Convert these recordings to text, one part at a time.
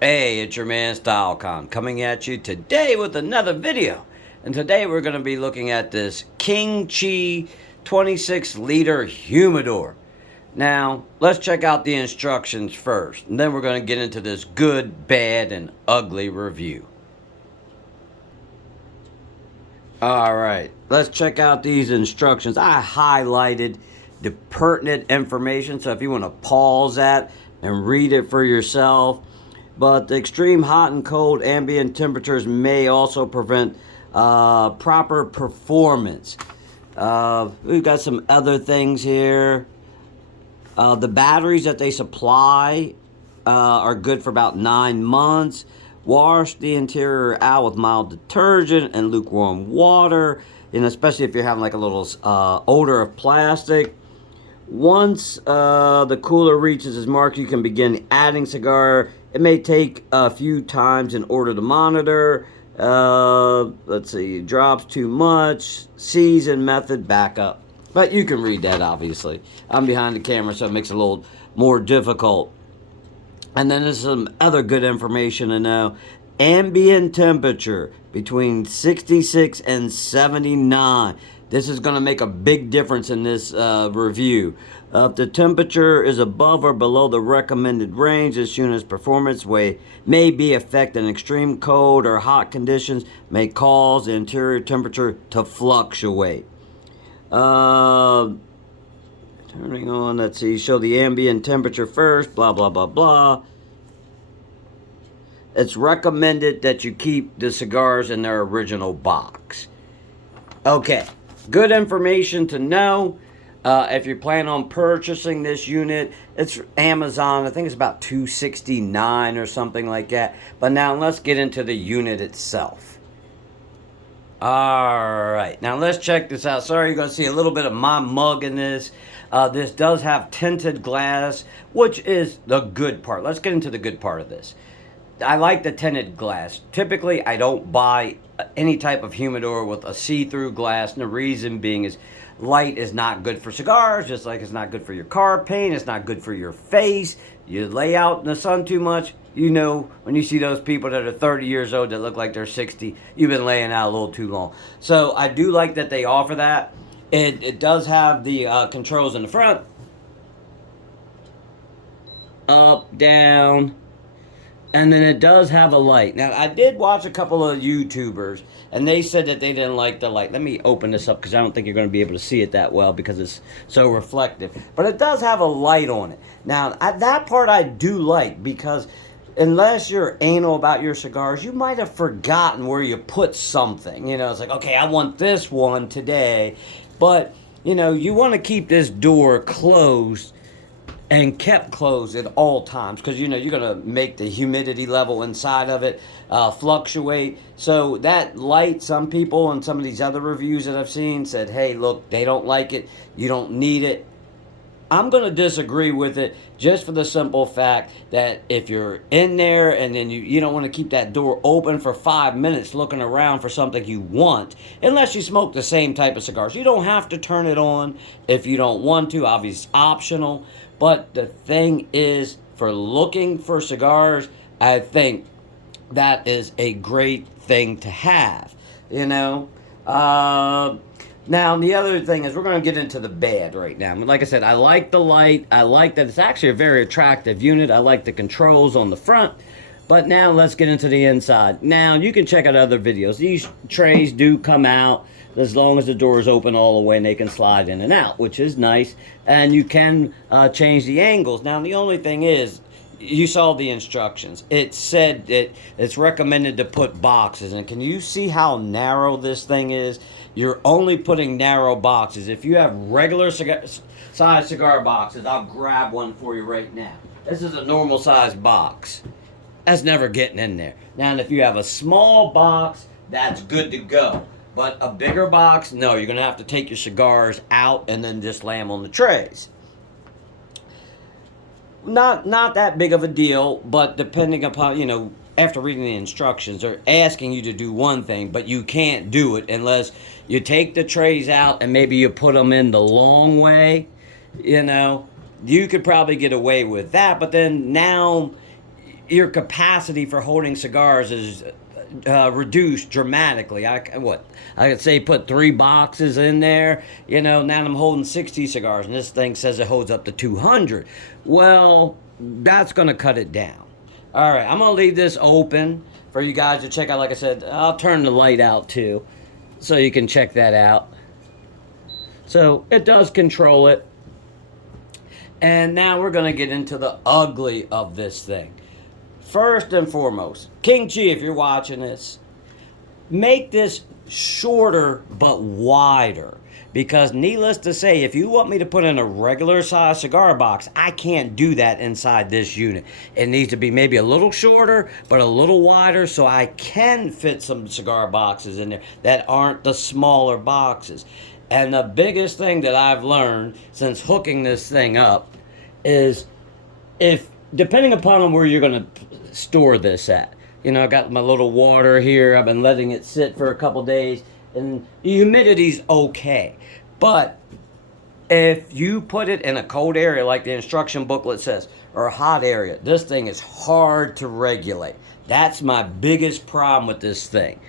Hey, it's your man StyleCon coming at you today with another video. And today we're going to be looking at this Chii 26-liter humidor. Now, let's check out the instructions first, and then we're going to get into this good, bad, and ugly review. Alright, let's check out these instructions. I highlighted the pertinent information, so if you want to pause that and read it for yourself. But the extreme hot and cold ambient temperatures may also prevent proper performance. We've got some other things here. The batteries that they supply are good for about 9 months. Wash the interior out with mild detergent and lukewarm water, and especially if you're having like a little odor of plastic. Once the cooler reaches its mark, you can begin adding cigar. It may take a few times in order to monitor. Let's see, drops too much, season method, backup. But you can read that, obviously. I'm behind the camera, so it makes it a little more difficult. And then there's some other good information to know. Ambient temperature between 66 and 79. This is going to make a big difference in this review. If the temperature is above or below the recommended range, this unit's performance may be affected. Extreme cold or hot conditions may cause the interior temperature to fluctuate. Turning on, let's see, show the ambient temperature first, blah, blah, blah, blah. It's recommended that you keep the cigars in their original box. Okay, good information to know. If you plan on purchasing this unit, it's Amazon. I think it's about $269 or something like that. But now let's get into the unit itself. Alright, now let's check this out. Sorry, you're going to see a little bit of my mug in this. This does have tinted glass, which is the good part. Let's get into the good part of this. I like the tinted glass. Typically, I don't buy any type of humidor with a see-through glass, and the reason being is light is not good for cigars, just like it's not good for your car paint, it's not good for your face. You lay out in the sun too much, you know, when you see those people that are 30 years old that look like they're 60, you've been laying out a little too long. So I do like that they offer that. It does have the controls in the front. Up, down. And then it does have a light. Now, I did watch a couple of YouTubers, and they said that they didn't like the light. Let me open this up because I don't think you're going to be able to see it that well because it's so reflective. But it does have a light on it. Now, that part I do like because unless you're anal about your cigars, you might have forgotten where you put something. You know, it's like, okay, I want this one today. But, you know, you want to keep this door closed and kept closed at all times because you know you're going to make the humidity level inside of it fluctuate. So that light, some people and some of these other reviews that I've seen said, hey, look, they don't like it, you don't need it. I'm going to disagree with it just for the simple fact that if you're in there and then you don't want to keep that door open for 5 minutes looking around for something you want, unless you smoke the same type of cigars. You don't have to turn it on if you don't want to. Obviously, it's optional. But the thing is, for looking for cigars, I think that is a great thing to have, you know. Now, the other thing is we're going to get into the bad right now. Like I said, I like the light. I like that it's actually a very attractive unit. I like the controls on the front. But now let's get into the inside. Now, you can check out other videos. These trays do come out as long as the door is open all the way and they can slide in and out, which is nice. And you can change the angles. Now, the only thing is, you saw the instructions. It said that it's recommended to put boxes. And can you see how narrow this thing is? You're only putting narrow boxes. If you have regular size cigar boxes, I'll grab one for you right now. This is a normal size box. That's never getting in there. Now, if you have a small box, that's good to go. But a bigger box, no, you're going to have to take your cigars out and then just lay them on the trays. Not that big of a deal, but depending upon, you know, after reading the instructions, they're asking you to do one thing, but you can't do it unless you take the trays out and maybe you put them in the long way, you know. You could probably get away with that, but then now your capacity for holding cigars is reduced dramatically. I could say put 3 boxes in there. Now I'm holding 60 cigars, and this thing says it holds up to 200. Well, that's going to cut it down. All right, I'm going to leave this open for you guys to check out. Like I said, I'll turn the light out too, so you can check that out. So it does control it. And now we're going to get into the ugly of this thing. First and foremost, King Chii, if you're watching this, make this shorter but wider. Because needless to say, if you want me to put in a regular size cigar box, I can't do that inside this unit. It needs to be maybe a little shorter, but a little wider, so I can fit some cigar boxes in there that aren't the smaller boxes. And the biggest thing that I've learned since hooking this thing up is, depending upon where you're going to store this at. I got my little water here. I've been letting it sit for a couple days, and the humidity's okay. But if you put it in a cold area like the instruction booklet says, or a hot area, this thing is hard to regulate. That's my biggest problem with this thing.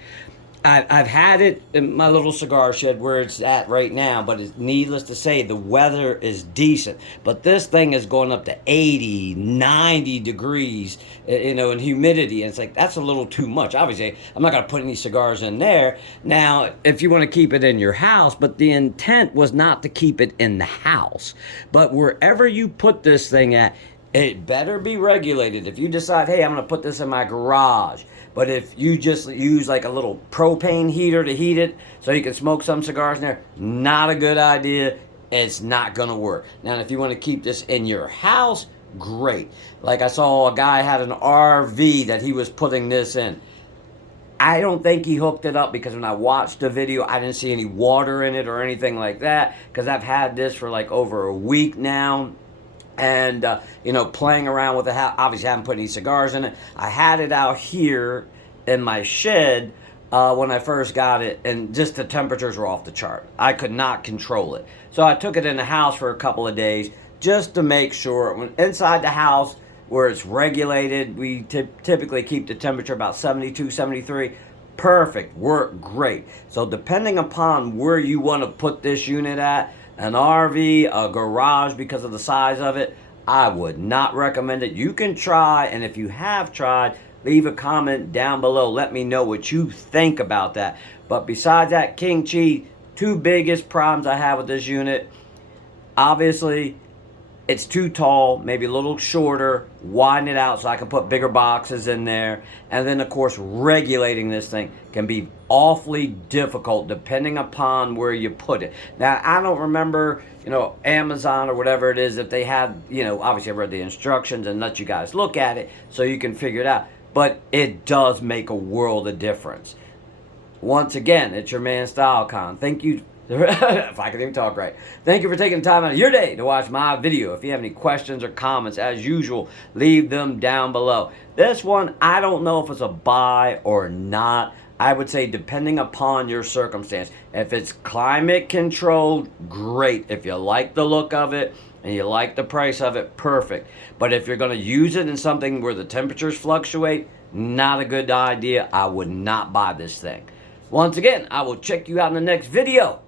I've had it in my little cigar shed where it's at right now, but it's needless to say, the weather is decent. But this thing is going up to 80, 90 degrees, in humidity. And it's like, that's a little too much. Obviously, I'm not going to put any cigars in there. Now, if you want to keep it in your house, but the intent was not to keep it in the house. But wherever you put this thing at, it better be regulated. If you decide, hey, I'm going to put this in my garage, but if you just use like a little propane heater to heat it so you can smoke some cigars in there, not a good idea. It's not going to work. Now, if you want to keep this in your house, great. Like I saw a guy had an RV that he was putting this in. I don't think he hooked it up, because when I watched the video, I didn't see any water in it or anything like that, because I've had this for like over a week now. And, playing around with it. Obviously, I haven't put any cigars in it. I had it out here in my shed when I first got it, and just the temperatures were off the chart. I could not control it. So I took it in the house for a couple of days just to make sure. When inside the house, where it's regulated, we typically keep the temperature about 72, 73. Perfect. Worked great. So depending upon where you want to put this unit at, an RV, a garage, because of the size of it, I would not recommend it. You can try, and if you have tried, leave a comment down below. Let me know what you think about that. But besides that, King Chii, 2 biggest problems I have with this unit. Obviously, it's too tall, maybe a little shorter. Widen it out so I can put bigger boxes in there. And then, of course, regulating this thing can be awfully difficult depending upon where you put it. Now, I don't remember, Amazon or whatever it is, that they have, obviously I read the instructions and let you guys look at it so you can figure it out. But it does make a world of difference. Once again, it's your man StyleCon. Thank you. If I can even talk right. Thank you for taking time out of your day to watch my video. If you have any questions or comments, as usual, leave them down below. This one, I don't know if it's a buy or not. I would say depending upon your circumstance. If it's climate controlled, great. If you like the look of it and you like the price of it, perfect. But if you're going to use it in something where the temperatures fluctuate, not a good idea. I would not buy this thing. Once again, I will check you out in the next video.